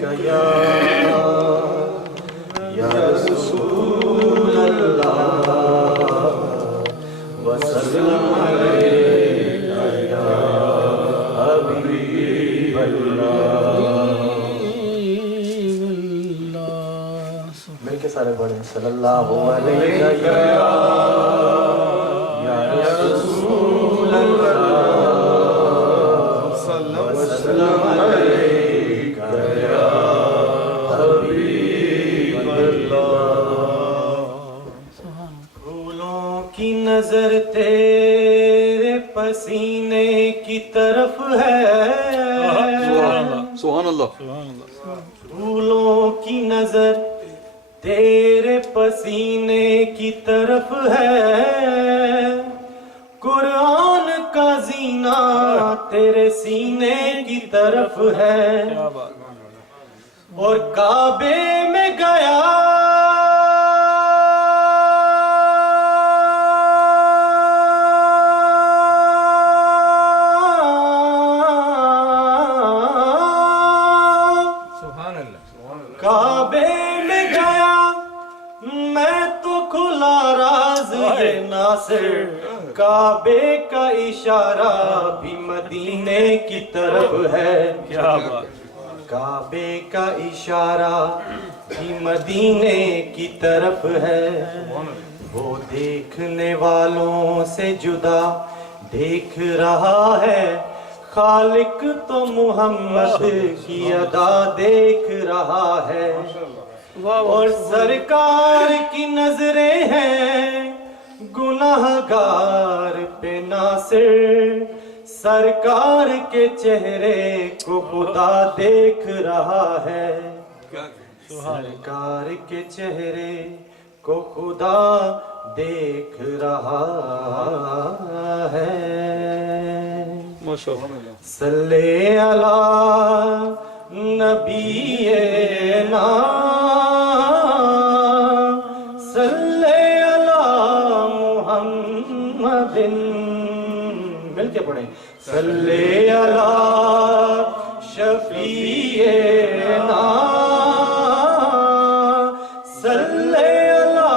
یا رسول اللہ وسلم علیکہ یا حبیب اللہ. مل کے سارے پڑھیں صلی اللہ علیہ یا رسول اللہ وسلم علیکہ یا حبیب اللہ. پھولوں کی نظر تیرے پسینے کی طرف ہے. سبحان اللہ. پھولوں کی نظر تیرے پسینے کی طرف ہے. قرآن کا زینہ تیرے سینے کی طرف ہے. اور کعبے میں گیا کعبے میں گیا میں تو کھلا راز ہے ناصر. کعبے کا اشارہ بھی مدینے کی طرف ہے. کیا بات. کعبے کا اشارہ بھی مدینے کی طرف ہے. وہ دیکھنے والوں سے جدا دیکھ رہا ہے. خالق تو محمد کی ادا دیکھ رہا ہے. اور سرکار کی نظریں ہیں گناہگار پہ ناصر. سرکار کے چہرے کو خدا دیکھ رہا ہے. سرکار کے چہرے کو خدا دیکھ رہا ہے. صلی علی نبینا صلی علی محمد. مل کے پڑھیں صلی علی شفیعنا صلی علی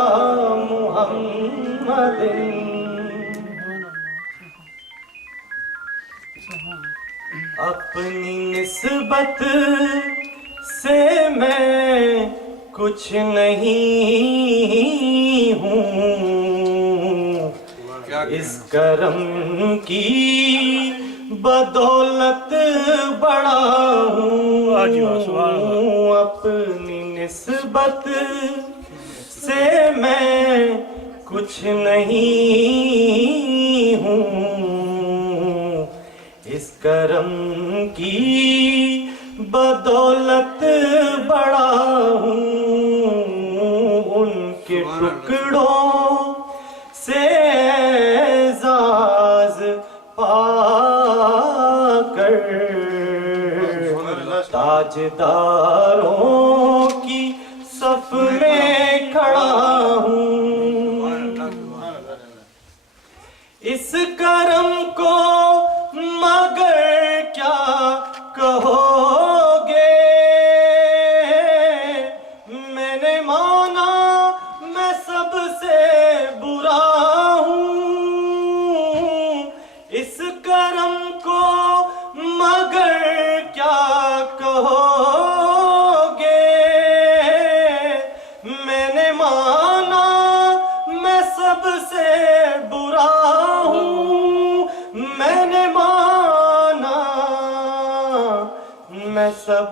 محمد. اپنی نسبت سے میں کچھ نہیں ہوں. اس کرم کی بدولت بڑا ہوں. اپنی نسبت سے میں کچھ نہیں ہوں. اس کرم کی بدولت بڑا ہوں. ان کے ٹکڑوں سے اعزاز پا کر تاجداروں کی صف میں کھڑا ہوں. اس کرم کو مگر کیا کہو گے. میں نے مانا میں سب سے برا ہوں. اس کرم کو مگر کیا کہو گے. میں نے مانا میں سب سے برا ہوں. میں نے مانا میں سب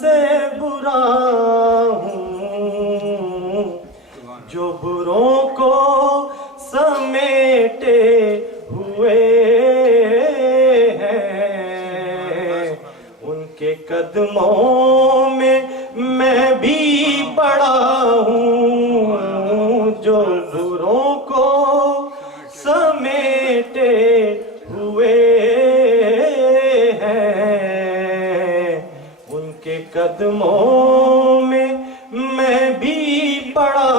سے برا ہوں. جو بروں کو سمیٹے ہوئے ہیں ان کے قدموں میں میں بھی پڑا ہوں. جو بروں کو سمیٹے ہوئے ہیں ان کے قدموں میں میں بھی پڑا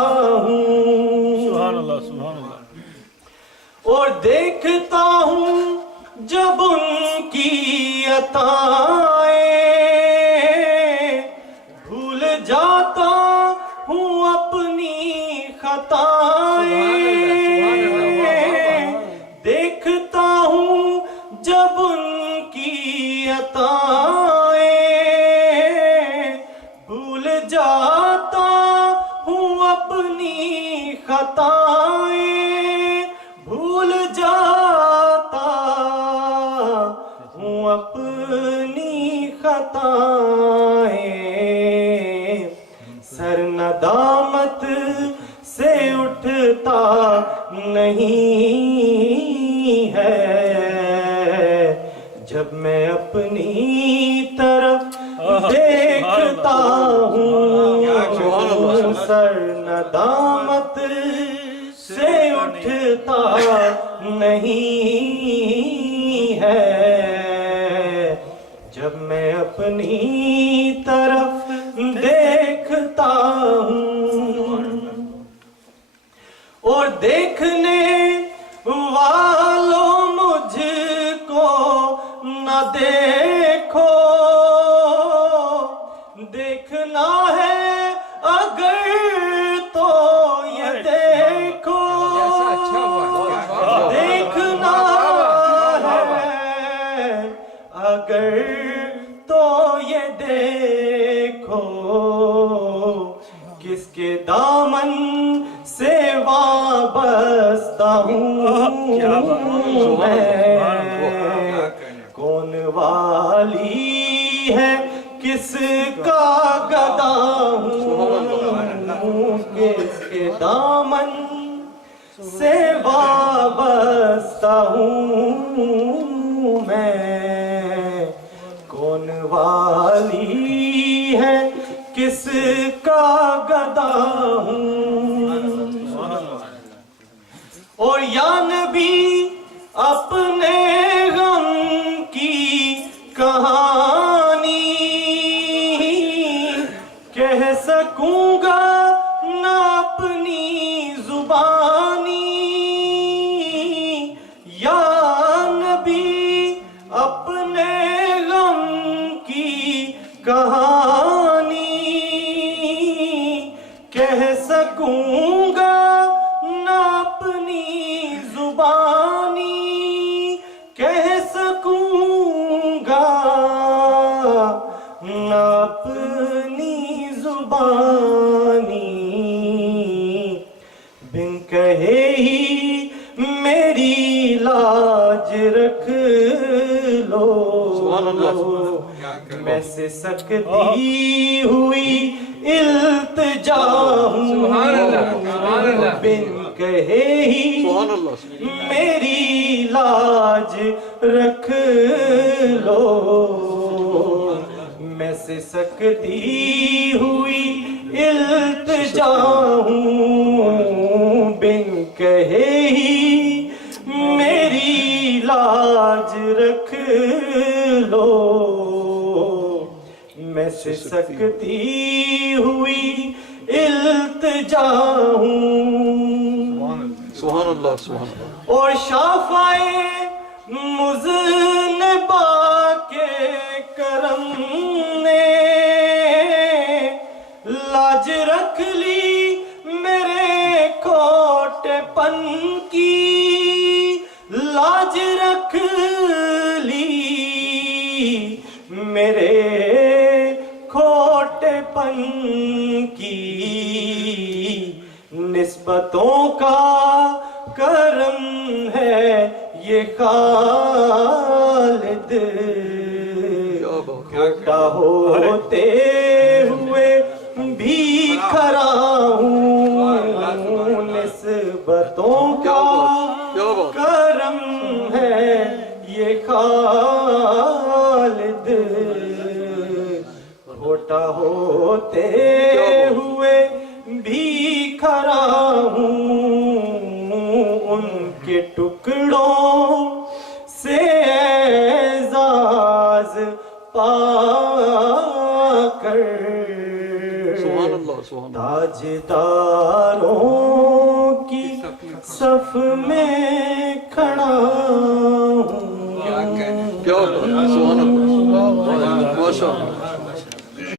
ہوں. سبحان اللہ سبحان اللہ. اور دیکھتا ہوں جب ان کی عطائیں اپنی خطائیں بھول جاتا ہوں، اپنی خطائیں سر ندامت سے اٹھتا نہیں ہے، جب میں اپنی طرف دیکھتا ہوں، سر ندامت سے اٹھتا نہیں ہے، جب میں اپنی طرف دیکھتا ہوں، اور دیکھنے والوں مجھ کو نہ دیکھو، دیکھنا ہے اگر تو یہ دیکھو، دیکھنا ہے اگر تو یہ دیکھو، کس کے دامن سے وابستہ ہوں میں، کون والی ہے کس کا گدا ہوں، کس کے دامن سے وابستہ ہوں میں، کون والی ہے کس کا گدا ہوں، اور یا نبی اپنے غم کی کہانی کہہ سکوں گا نہ اپنی زبانی، یا نبی اپنے غم کی کہانی کہہ سکوں گا نہ اپنی زبانی، کہہ سکوں گا نہ اپنی زبانی، بن کہے ہی میری لاج رکھ لو، میں سے سکتی ہوئی التجا ہوں، بن کہے ہی میری لاج رکھ لو، میں سے سکتی ہوئی التجا ہوں، بن کہے ہی میری لاج رکھ لو، میں سے سکتی ہوئی التجا ہوں، سبحان اللہ سبحان اللہ، اور شافعِ مذنبہ کے کرم نے لاج رکھ لی میرے کھوٹے پن کی، لاج رکھ لی میرے کھوٹے پن کی، نسبتوں کا کرم ہے یہ خالد، کھوٹا ہوتے ہوئے بھی کھڑا ہوں، نسبتوں کا کرم ہے یہ خالد، کھوٹا ہوتے ہوئے بھی کھڑا ہوں، ان کے ٹکڑوں سے اعزاز پا کر تاجداروں کی صف میں کھڑا ہوں، کیا سبحان اللہ، ماشاء اللہ۔